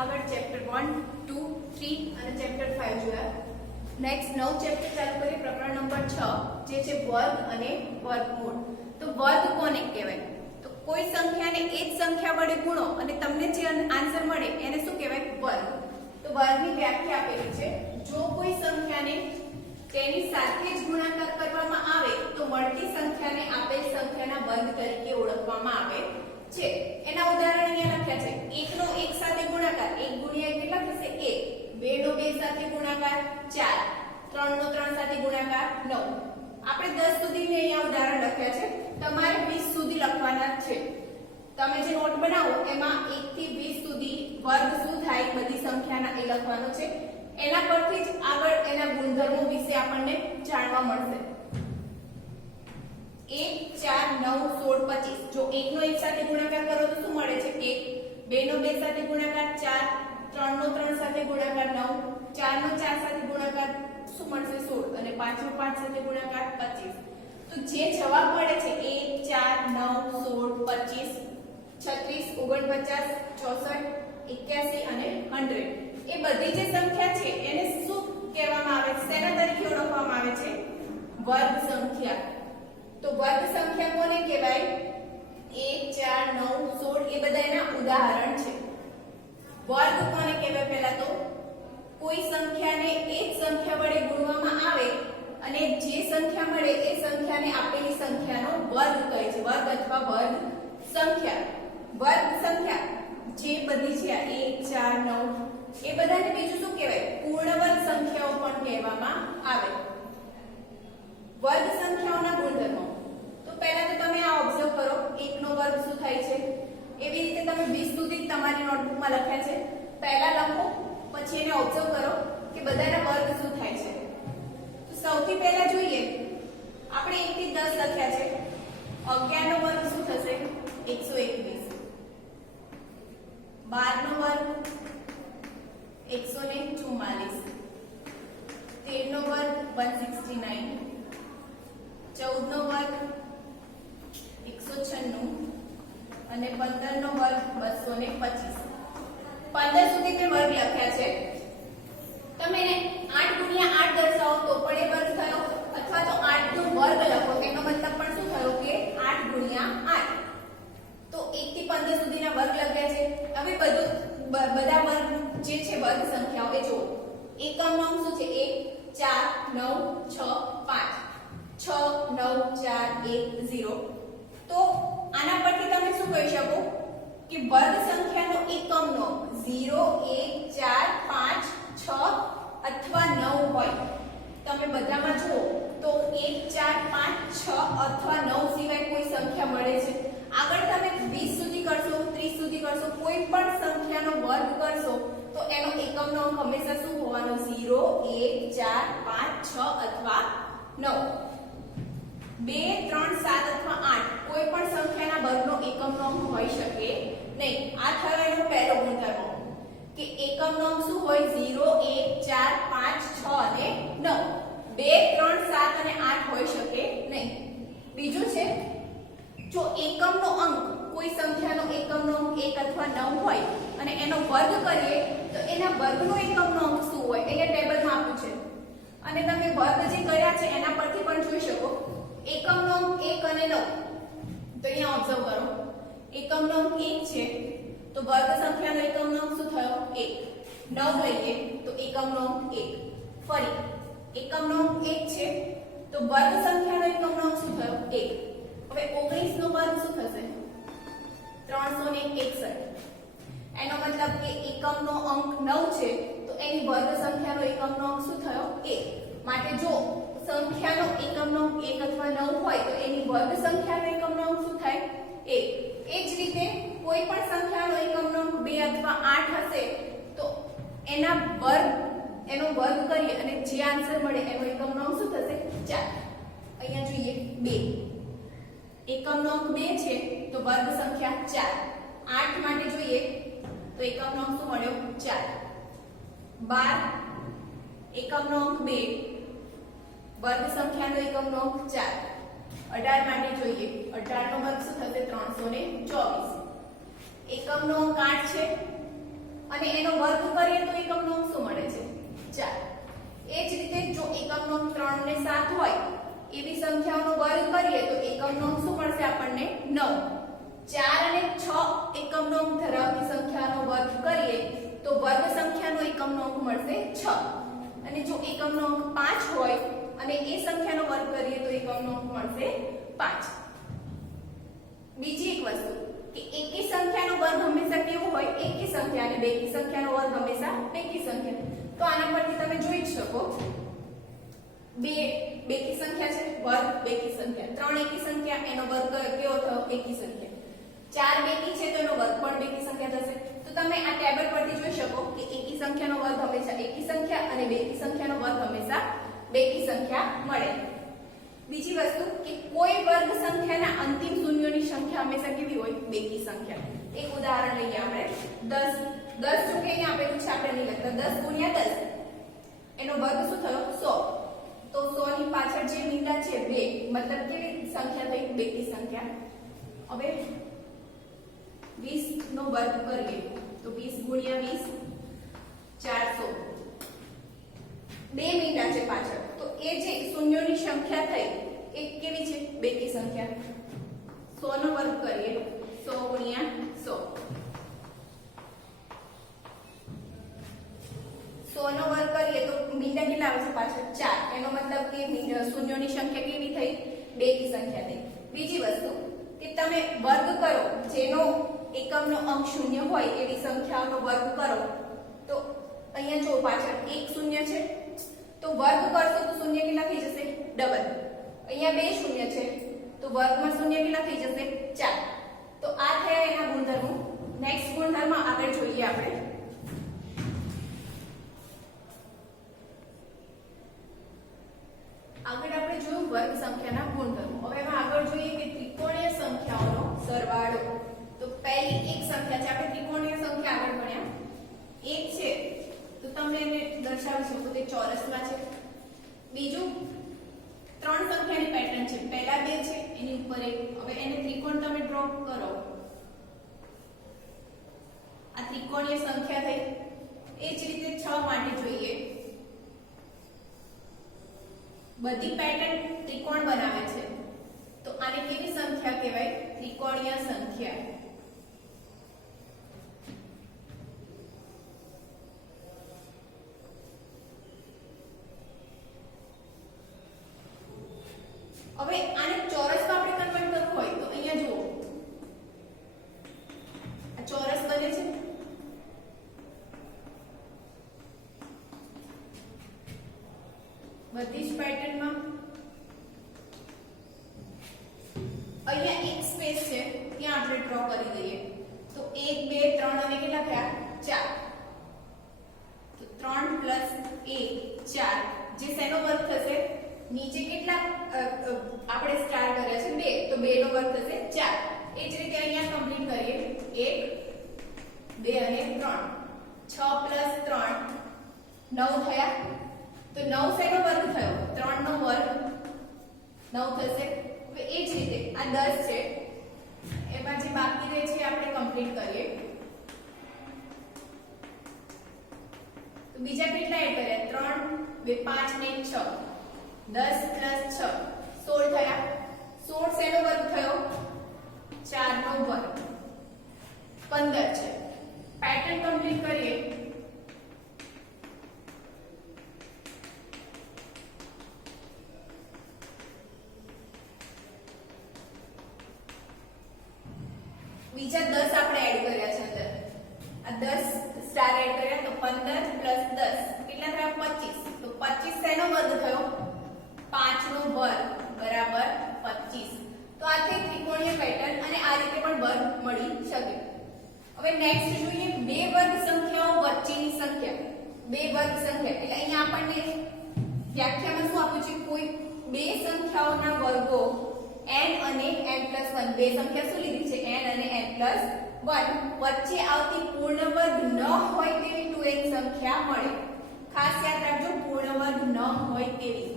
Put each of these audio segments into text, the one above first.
આગળ ચેપ્ટર 1, 2, 3 અને ચેપ્ટર 5 જોયા. નેક્સ્ટ નવ ચેપ્ટર ચાલુ કરી પ્રકરણ નંબર 6 જે છે વર્ગ અને વર્ગમૂળ. તો વર્ગ કોને કહેવાય? તો કોઈ સંખ્યાને એ જ સંખ્યા વડે ગુણો અને તમને જે આન્સર મળે એને શું કહેવાય? વર્ગ. તો વર્ગની વ્યાખ્યા આપેલી છે. જો કોઈ સંખ્યાને તેની સાથે જ ગુણાકાર કરવામાં આવે તો મળતી સંખ્યાને આપેલ સંખ્યાના વર્ગ તરીકે ઓળખવામાં આવે છે. એના ઉદાહરણ અહીંયા લખ્યા છે. 1 નો 1 સાથે ગુણાકાર 1 ગુણ્યા 1 કેટલા થશે? 1. 2 નો 2 સાથે ગુણાકાર 4. 3 નો 3 સાથે ગુણાકાર 9. આપણે 10 સુધીની અહીંયા ઉદાહરણ લખ્યા છે. તમારે 20 સુધી લખવાના છે. તમે જે નોટ બનાવો એમાં 1 થી 20 સુધી વર્ગ શું થાય બધી સંખ્યાના એ લખવાનો છે. એના પરથી જ આગળ એના ગુણધર્મો વિશે આપણને જાણવા મળશે. 1 4 9 16 25. જો 1 નો 1 સાથે ગુણાકાર કરો તો શું મળે છે? 1. 2 નો 2 સાથે ગુણાકાર 4. 3 નો 3 સાથે ગુણાકાર 9. 4 નો 4 સાથે ગુણાકાર શું મળશે? 16. અને 5 નો 5 સાથે ગુણાકાર 25. તો જે જવાબ મળે છે 1 4 9 16 25 36 49 64 81 અને 100 એ બધી જે સંખ્યા છે એને શું કહેવામાં આવે છે? શેના તરીકે ઓળખવામાં આવે છે? વર્ગ સંખ્યા. તો વર્ગ સંખ્યા કોને કહેવાય? 1 4 9 16 એ બધા એના ઉદાહરણ છે. વર્ગ કોને કહેવાય? પહેલા તો કોઈ સંખ્યાને એ જ સંખ્યા વડે ગુણવામાં આવે અને જે સંખ્યા મળે એ સંખ્યાને આપેલી સંખ્યાનો વર્ગ કહે છે. વર્ગ અથવા વર્ગ સંખ્યા. વર્ગ સંખ્યા જે બધી છે 1 4 9 એ બધાને બીજું શું કહેવાય? પૂર્ણ વર્ગ સંખ્યાઓ પણ કહેવામાં આવે. વર્ગ સંખ્યાઓના ગુણધર્મો. તો પહેલા તો તમે આ ઓબ્ઝર્વ કરો 1 નો વર્ગ શું થાય છે? એવી રીતે તમે 20 સુધી તમારી નોટબુકમાં લખ્યા છે. પહેલા લખો પછી એને ઓબ્ઝર્વ કરો કે બધાના વર્ગ શું થાય છે. તો સૌથી પહેલા જોઈએ આપણે 1 થી 10 લખ્યા છે. 11 નો વર્ગ શું થશે? 121. 12 નો વર્ગ 144. 13 નો વર્ગ 169. 14 નો વર્ગ 196 અને 15 નો વર્ગ 225. 15 સુધી મેં વર્ગ લખ્યા છે. તમે એને 8 ગુણ્યા 8 દર્શાવો તો પણ એ વર્ગ થયો અથવા તો 8 નો વર્ગ લખો એનો મતલબ પણ શું થયો કે 8 ગુણ્યા 8. તો 1 થી 15 સુધીના વર્ગ લખ્યા છે. હવે બધા વર્ગ જે છે વર્ગ સંખ્યાઓ એ જુઓ. એકમનો અંક શું છે? 1 4 9 6 5. 6 9 4 1 0. તો આના પરથી તમે શું કહી શકો કે વર્ગ સંખ્યાનો એકમનો 0 1 4 5 6 અથવા 9 હોય. તમે બધામાં જુઓ તો 1 4 5 6 અથવા 9 સિવાય કોઈ સંખ્યા મળે છે? આગળ તમે 20 સુધી કરશો 30 સુધી કરશો કોઈ પણ સંખ્યાનો વર્ગ કરશો તો એનો એકમનો અંક હંમેશા શું હોવાનો? 0 1 4 5 6 અથવા 9. 2 3 7 અથવા 8 કોઈ પણ સંખ્યાના વર્ગનો એકમનો અંક હોઈ શકે નહીં. આ થયો એનો પહેલો ગુણધર્મ કે એકમનો અંક શું હોય? 0 1 4 5 6 અને 9. 2 3 7 અને 8 હોઈ શકે નહીં. બીજું છે જો એકમનો અંક કોઈ સંખ્યાનો એકમનો અંક 1 અથવા 9 હોય અને એનો વર્ગ કરીએ તો એના વર્ગનો એકમનો અંક શું હોય? અહીંયા ટેબલમાં આપ્યું છે અને તમે વર્ગ જે કર્યા છે એના પરથી પણ જોઈ શકો. એકમનો અંક 1 અને 9. તો અહીંયા ઓબ્ઝર્વ કરો એકમનો અંક 1 છે તો વર્ગ સંખ્યાનો એકમનો અંક શું થયો? 1. 9 લઈએ તો એકમનો અંક 1. ફરી એકમનો અંક 1 છે તો વર્ગ સંખ્યાનો એકમનો અંક શું થયો? 1. હવે 19 નો વર્ગ શું થશે? 361. એનો મતલબ કે એકમનો અંક 9 છે તો એની વર્ગ સંખ્યાનો એકમનો અંક શું થયો? 1. માટે જો સંખ્યાનો એકમનો અંક 1 અથવા 9 હોય તો એની વર્ગ સંખ્યાનો એકમનો અંક શું થાય? 1. એ જ રીતે કોઈ પણ સંખ્યાનો એકમનો અંક 2 અથવા 8 હશે તો એનો વર્ગ કરીએ અને જે આન્સર મળે એનો એકમનો અંક શું થશે? 4. અહીંયા જોઈએ 2. એકમનો અંક 2 છે તો વર્ગ સંખ્યા 4. 8 માટે જોઈએ તો એકમનો અંક શું મળ્યો? 4. 12 એકમનો અંક 2 વર્ગ સંખ્યાનો એકમનો અંક 4. 18 માટે જોઈએ 18 નો વર્ગ શું થશે? 324. એકમનો અંક 8 છે અને એનો વર્ગ કરીએ તો એકમનો અંક શું મળે છે 4. એ જ રીતે જો એકમનો અંક 3 ને 7 હોય એવી સંખ્યાઓનો વર્ગ કરીએ તો એકમનો અંક શું મળશે આપણને 9. 4 અને 6 એકમનો અંક ધરાવતી સંખ્યાનો વર્ગ કરીએ તો વર્ગ સંખ્યાનો એકમનો અંક મળશે 6. અને જો એકમનો અંક 5 હોય અને એ સંખ્યાનો વર્ગ કરીએ તો એકમનો અંક મળશે 5. બીજી એક વસ્તુ કે એકી સંખ્યાનો વર્ગ હંમેશા કેવો હોય એકી સંખ્યા અને બેકી સંખ્યાનો વર્ગ હંમેશા બેકી સંખ્યા. તો આના પરથી તમે જોઈ જ શકો બે બેકી સંખ્યા છે વર્ગ બેકી સંખ્યા, 3 એકી સંખ્યા એનો વર્ગ કેવો થયો એકી સંખ્યા, 4 બેકી છે તો એનો વર્ગ પણ બેકી સંખ્યા થશે. તો તમે આ ટેબલ પરથી જોઈ શકો કે એકી સંખ્યાનો વર્ગ હંમેશા એકી સંખ્યા અને બેકી સંખ્યાનો વર્ગ હંમેશા બેકી સંખ્યા મળે. બીજી વસ્તુ કે કોઈ વર્ગ સંખ્યાના અંતિમ શૂન્યોની સંખ્યા હંમેશા કેવી હોય બેકી સંખ્યા. એક ઉદાહરણ લઈએ આપણે 10 10 જો કે અહીંયા આપેલું છે આપણે નહીં લખતા 10 ગુણ્યા 10 એનો વર્ગ શું થયો 100. તો 100 ની પાછળ જે મીંડા છે 2 મતલબ કેવી સંખ્યા થઈ બેકી સંખ્યા. હવે 20 નો વર્ગ કરીએ તો 20 ગુણ્યા 20 400 2 મીંડા છે પાછળ. તો એ જે શૂન્યોની સંખ્યા થઈ એ કેવી છે બેકી સંખ્યા. 100 નો વર્ગ કરીએ 100 ગુણ્યા 100 100 નો વર્ગ કરીએ તો મીંડા કેટલા આવશે પાછળ 4. એનો મતલબ કે શૂન્યોની સંખ્યા કેવી થઈ બેકી સંખ્યા થઈ. બીજી વસ્તુ કે તમે વર્ગ કરો જેનો એકમનો અંક શૂન્ય હોય એવી સંખ્યાઓનો વર્ગ કરો તો અહીંયા જો પાછળ એક શૂન્ય છે તો વર્ગ કરશો તો શૂન્ય કેટલા થઈ જશે ડબલ. અહીંયા બે શૂન્ય છે તો વર્ગમાં શૂન્ય કેટલા થઈ જશે 4. તો આ થયા એના ગુણધર્મો. નેક્સ્ટ ગુણધર્મ આગળ જોઈએ આપણે. આગળ આપણે જોયું વર્ગ સંખ્યાના ગુણધર્મો. હવે આગળ જોઈએ કે ત્રિકોણીય સંખ્યાઓનો સરવાળો. તો પહેલી એક સંખ્યા છે આપણે ત્રિકોણીય સંખ્યા આગળ ભણ્યા 1 છે તો તમે એને દર્શાવી શકો તે ચોરસમાં છે. બીજું 3 સંખ્યાની પેટર્ન છે. પહેલા 2 છે એની ઉપર 1. હવે એને ત્રિકોણ તમે ડ્રો કરો. આ ત્રિકોણીય સંખ્યા થઈ. એ જ રીતે 6 માટે જોઈએ. બધી પેટર્ન ત્રિકોણ બનાવે છે તો આને કેવી સંખ્યા કહેવાય ત્રિકોણીય સંખ્યા. હવે આને ચોરસમાં આપણે કન્વર્ટ કરવું હોય તો અહીંયા જુઓ આ ચોરસ બને છે. બધી જ પેટર્નમાં અહીંયા એક સ્પેસ છે ત્યાં આપણે ડ્રો કરી દઈએ તો 1 2 3 અને કેટલા થયા 4. તો 3 + 1 4 જે શેનો વર્ગ થશે નીચે કેટલા આપણે સ્ટાર કર્યા છે 2 તો 2 નો વર્ગ થશે 4. એ જ રીતે અહીંયા કમ્પ્લીટ કરીએ 1 2 અને 3 6 + 3 9 થયા. તો 9 શેનો વર્ગ થયો 3 નો વર્ગ 9 થશે. હવે એ જ રીતે આ 10 છે એમાં જે બાકી રહે છે આપણે કમ્પ્લીટ કરીએ તો બીજા કેટલા એડ કર્યા 3 2 5 ને 6 10 + 6 16 થયા. 16 શેનો વર્ગ થયો 4 નો વર્ગ 15 છે. પેટર્ન કમ્પ્લીટ કરીએ બીજા 10 આપણે એડ કર્યા છે અંદર. આ 10 સ્ટાર એડ કર્યા તો 15 + 10 કેટલા થયા 25. તો 25 શેનો વર્ગ થયો 5 નો વર્ગ બરાબર 25. તો આ થઈ ત્રિકોણીય પેટર્ન અને આ રીતે પણ વર્ગ મળી શકે. હવે નેક્સ્ટ જોઈએ બે વર્ગ સંખ્યાઓ વચ્ચેની સંખ્યા. બે વર્ગ સંખ્યા એટલે અહીંયા આપણને વ્યાખ્યામાં શું આપ્યું છે કોઈ બે સંખ્યાઓના વર્ગો n અને n+1 બે સંખ્યા શું લીધી છે n અને n+1 વચ્ચે આવતી પૂર્ણ વર્ગ ન હોય તેવી 2n સંખ્યા મળે. ખાસ યાદ રાખજો પૂર્ણ વર્ગ ન હોય તેવી.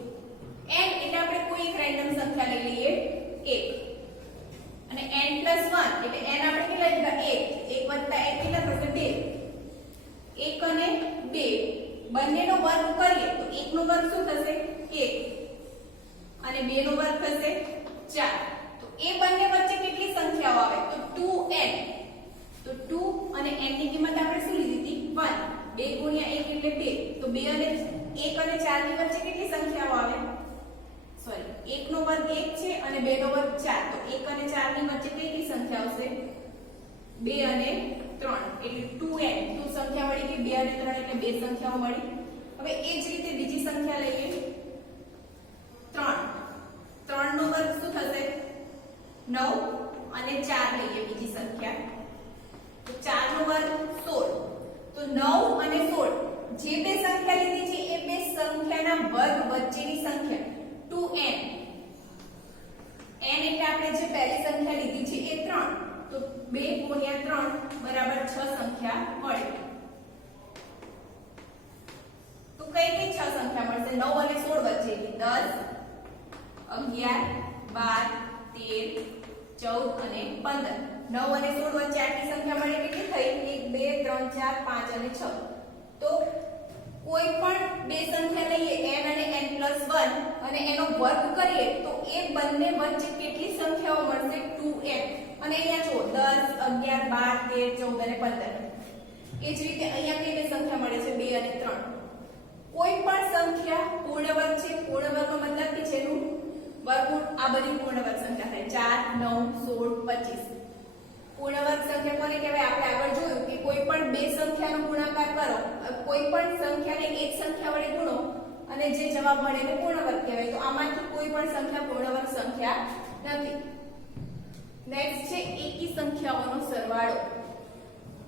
n એટલે આપણે કોઈ એક રેન્ડમ સંખ્યા લઈ લઈએ 1 અને n+1 એટલે n આપણે કેટલા લીધા 1 1 + 1 કેટલા થશે 2. 1 છે અને 2 નો વર્ગ 4, તો 1 અને 4 ની વચ્ચે કઈ સંખ્યા આવશે? 2 અને 3, એટલે 2n. 2 સંખ્યા મળી કે 2 અને 3 એટલે 2 સંખ્યાઓ મળી. હવે એ જ રીતે બીજી સંખ્યા લઈએ 3. 3 નો વર્ગ શું થશે? 9 અને 4 લઈએ બીજી સંખ્યા, તો 4 નો વર્ગ 16. તો 9 અને 16 જે બે સંખ્યા લીધી છે એ બે સંખ્યાના વર્ગ વચ્ચેની સંખ્યા 2n. n એટલે આપણે જે પહેલી સંખ્યા લીધી છે એ 3, તો 2 ગુણ્યા 3 બરાબર 6 સંખ્યા મળે. તો કઈ કઈ 6 સંખ્યા મળશે? 9 અને 16 વચ્ચેની 10, 11, 12, 13, 14 અને 15. 9 અને 16 વચ્ચે આટલી સંખ્યા મળે કેટલી થઈ? 1 2 3 4 5 અને 6. તો કોઈ પણ બે સંખ્યા લઈએ n અને n+1 અને એનો વર્ગ કરીએ તો એ બંને વચ્ચે કેટલી સંખ્યાઓ મળશે? 2n. અને અહીંયા જો 10, 11, 12, 13, 14 અને 15. એ જ રીતે અહીંયા કઈ બે સંખ્યા મળે છે? 2 અને 3. કોઈ પણ સંખ્યા પૂર્ણ વર્ગ છે. પૂર્ણ વર્ગનો મતલબ કે જેનું વર્ગમૂળ આ બધી પૂર્ણ વર્ગ સંખ્યા થાય. 4, 9, 16, 25. પૂર્ણ વર્ગ સંખ્યા કોને કહેવાય? આપણે આગળ જોયું કે કોઈ પણ બે સંખ્યાનો ગુણાકાર કરો, કોઈ પણ સંખ્યાને એક સંખ્યા વડે ગુણો અને જે જવાબ મળે એને પૂર્ણ વર્ગ કહેવાય. તો આમાંથી કોઈ પણ સંખ્યા પૂર્ણ વર્ગ સંખ્યા નથી. નેક્સ્ટ છે એકી સંખ્યાઓનો સરવાળો.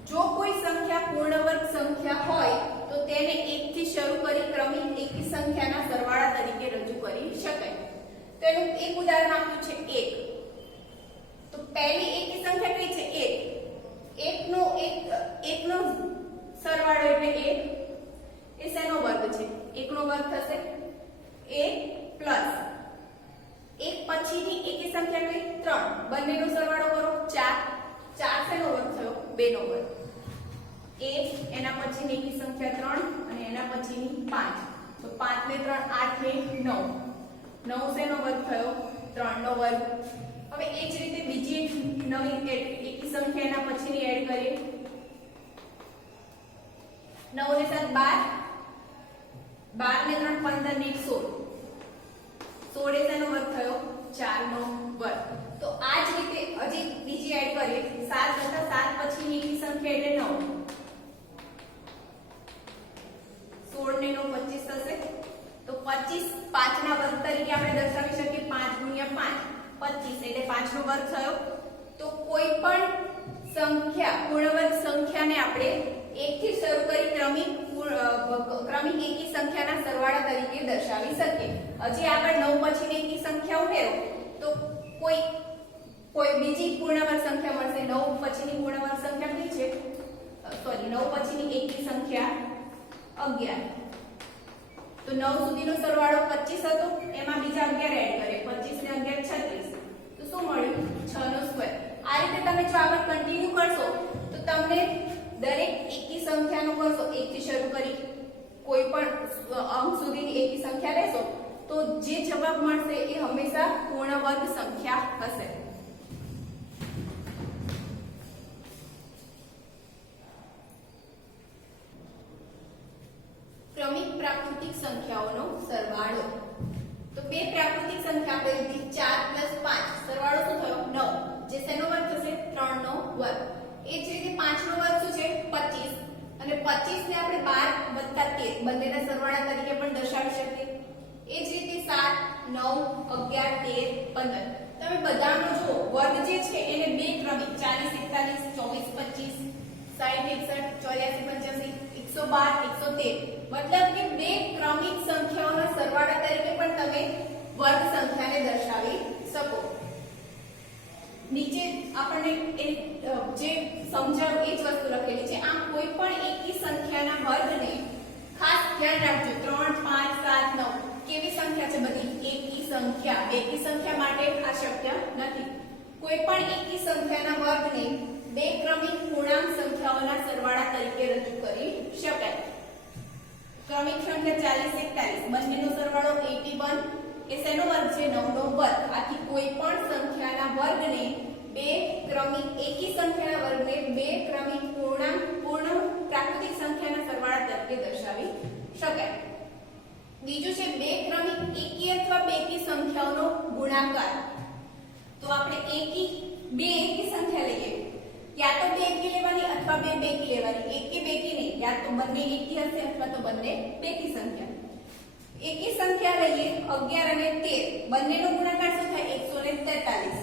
જો કોઈ સંખ્યા પૂર્ણ વર્ગ સંખ્યા હોય તો તેને 1 થી શરૂ કરી ક્રમિક એકી સંખ્યાના સરવાળા તરીકે રજૂ કરી શકાય. તો એનું એક ઉદાહરણ આપ્યું છે 1. તો પહેલી એકી સંખ્યા કઈ છે? 1. 1 નો સરવાળો એટલે 1. એ શેનો વર્ગ છે? 1 નો વર્ગ થશે. 1 પ્લસ 1 પછીની એકી સંખ્યા કઈ? 3. બંનેનો સરવાળો કરો 4. 4 શેનો વર્ગ થયો? 2 નો વર્ગ. 1 એના પછીની એકી સંખ્યા 3 અને એના પછીની 5. તો 5 ને 3 8 ને 9. 9 શેનો વર્ગ થયો? 3 નો વર્ગ. હવે એ જ રીતે બીજી નવી એકી સંખ્યા એના પછીની એડ કરીએ. 9 ને 7 12, 12 ને 3 15 ને 1 16. 16 શેનો વર્ગ થયો? 4 નો વર્ગ. તો આ જ રીતે હજી બીજી એડ કરીએ. 7 હતા 7 પછીની એકી સંખ્યા એટલે 9. 16 ને 9 25 થશે. તો 25 5 ના વર્ગ તરીકે આપણે દર્શાવી શકીએ. 5 ગુણ્યા 5 25 એટલે 5 નો વર્ગ થયો. તો કોઈ પણ સંખ્યા પૂર્ણ વર્ગ સંખ્યાને આપણે 1 થી શરૂ કરી ક્રમિક એકી સંખ્યાના સરવાળા તરીકે દર્શાવી શકીએ. હજી આગળ 9 પછીની એકી સંખ્યા ઉમેરો તો કોઈ બીજી પૂર્ણ વર્ગ સંખ્યા મળશે. 9 પછીની પૂર્ણ વર્ગ સંખ્યા કઈ છે? 9 પછીની એકી સંખ્યા 11. તો 9 સુધીનો સરવાળો 25 હતો, એમાં બીજા 11 એડ કરીએ. 25 ને 11 36. તો શું મળ્યું? 6 નો સ્ક્વેર. આ રીતે તમે જો આગળ કન્ટિન્યુ કરશો તો તમને દરેક એકી સંખ્યાનો કરશો 1 થી શરૂ કરી કોઈ પણ અંક સુધીની એકી સંખ્યા લેશો તો જે જવાબ મળશે એ હંમેશા પૂર્ણ વર્ગ સંખ્યા હશે. ક્રમિક પ્રાકૃતિક સંખ્યાઓનો સરવાળો. તો બે પ્રાકૃતિક સંખ્યા આપણે લીધી 4 + 5. સરવાળો શું થયો? 9. જે શેનો વર્ગ થશે? 3 નો વર્ગ. એ જ રીતે 5 નો વર્ગ શું છે? 25. અને 25 ને આપણે 12 + 13 બંનેના સરવાળા તરીકે પણ દર્શાવી શકીએ. એ જ રીતે 7 9 11 13 15. તમે બધાનો જો વર્ગ જે છે એને બે ક્રમિક 40 41 24 25 60 61 84 85 112 113 મતલબ કે બે ક્રમિક સંખ્યાઓના સરવાળા તરીકે પણ તમે વર્ગ સંખ્યાને દર્શાવી શકો. નીચે આપણને જે સમજાવ્યું એ જ વસ્તુ લખેલી છે. આમ કોઈ પણ એકી સંખ્યાના વર્ગને ખાસ ધ્યાન રાખજો. 3 5 7 9 કેવી સંખ્યા છે? બધી એકી સંખ્યા. બેકી સંખ્યા માટે આ શક્ય નથી. કોઈ પણ એકી સંખ્યાના વર્ગને બે ક્રમિક પૂર્ણાંક સંખ્યાઓના સરવાળા તરીકે રજૂ કરી શકાય. ક્રમિક સંખ્યા 40 41 બંનેનો સરવાળો 81. એ શેનો વર્ગ છે? 9 નો વર્ગ. આથી કોઈ પણ સંખ્યાના વર્ગને બે ક્રમિક એકી સંખ્યાના વર્ગને બે ક્રમિક પૂર્ણ પ્રાકૃતિક સંખ્યાના સરવાળા તરીકે દર્શાવી શકાય. બીજું છે બે ક્રમિક એકી અથવા બેકી સંખ્યાઓનો ગુણાકાર. તો આપણે બે એકી સંખ્યા લઈએ, યા તો બે એકી લેવાની અથવા બે બેકી લેવાની. એકી બેકી નહીં, યા તો બંને એકી હશે અથવા તો બંને બેકી સંખ્યા. એકી સંખ્યા લઈએ 11 અને 13, બંનેનો ગુણાકાર શું થાય? 143.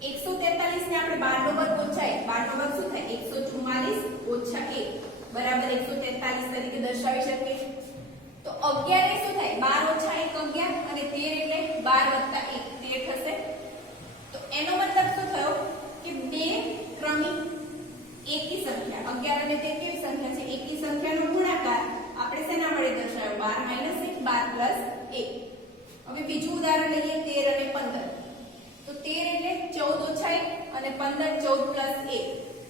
143 ને આપણે 12 નો વર્ગ ઓછા 1, 12 નો વર્ગ શું થાય? 144 ઓછા 1 બરાબર 143 તરીકે દર્શાવી શકીએ. તો 11 એ શું થાય? 12 ઓછા 1 11 અને 13 એટલે 12 વત્તા 1 13 થશે. તો એનો મતલબ શું થયો કે બે ક્રમિક એકી સંખ્યા 11 અને 13 કેવી સંખ્યા છે? એકી સંખ્યાનો ગુણાકાર આપણે શેના વડે દર્શાવ્યો? 12 - 1 12 + 1. હવે બીજું ઉદાહરણ લઈએ 13 અને 15. તો 13 એટલે 14 ઓછા 1 અને 15 14 + 1.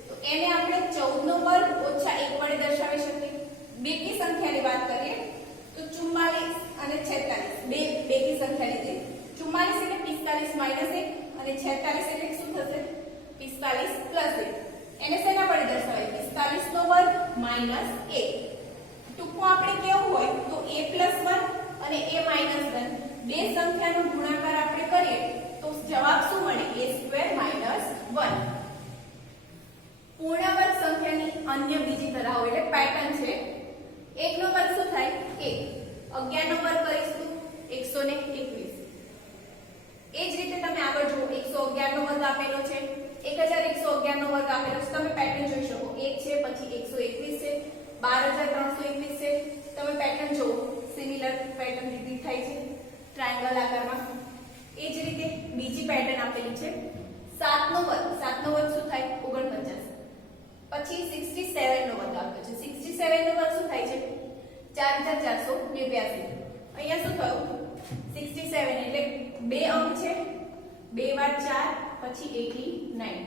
તો એને આપણે 14 નો વર્ગ ઓછા 1 વડે દર્શાવી શકીએ. બેકી સંખ્યાની વાત કરીએ તો 44 અને 46 બે બેકી સંખ્યા લીધી. 44 એટલે 45 - 1 અને 46 એટલે શું થશે? 45 + 1. એને શેના વડે દર્શાવાય? 45 નો વર્ગ - 1. ટૂંકમાં આપણે કેવું હોય તો a + 1 અને a - 1 બે સંખ્યાનો ગુણાકાર આપણે કરીએ તો જવાબ શું મળે? a² - 1. પૂર્ણ વર્ગ સંખ્યાની અન્ય બીજી તરાહો એટલે પેટર્ન છે. 1 નો વર્ગ શું થાય? 1. 11 નો વર્ગ કરીશું 121. એ જ રીતે તમે આગળ જુઓ 111 નો વર્ગ આપેલો છે, 1111 નો વર્ગ આપેલો છે. તમે પેટર્ન જોઈ શકો. 1 છે, પછી 121 છે, 12321 છે. તમે પેટર્ન જુઓ, સિમિલર પેટર્ન રિપીટ થાય છે ટ્રાયેંગલ આકારમાં. એ જ રીતે બીજી પેટર્ન આપેલી છે 7 નો વર્ગ. 7 નો વર્ગ શું થાય? 49. પછી 67 નો વર્ગ આપ્યો છે. 67 નો વર્ગ શું થાય છે? 4482. અહીંયા શું થયું? 67 એટલે બે અંક છે, 2 વાર 4 પછી 89.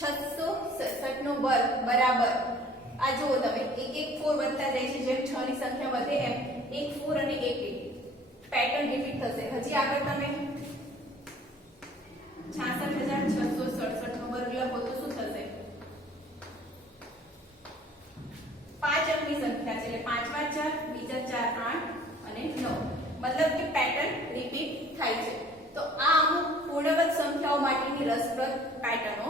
667 નો વર્ગ બરાબર આ જુઓ તમે 1 1 4 વધતા જાય છે. જેમ 6 ની સંખ્યા વધે એમ 1 4 અને 1 1 પેટર્ન રિપીટ થશે. હજી આગળ તમે 66667 નો વર્ગ લખો તો શું થશે? 5 અંકની સંખ્યા છે એટલે 5 વાર 4 બીજા 4 8 અને 9. મતલબ કે પેટર્ન રિપીટ થાય છે. તો આ અમુક પૂર્ણવર્ગ સંખ્યાઓ માટેની રસપ્રદ પેટર્નો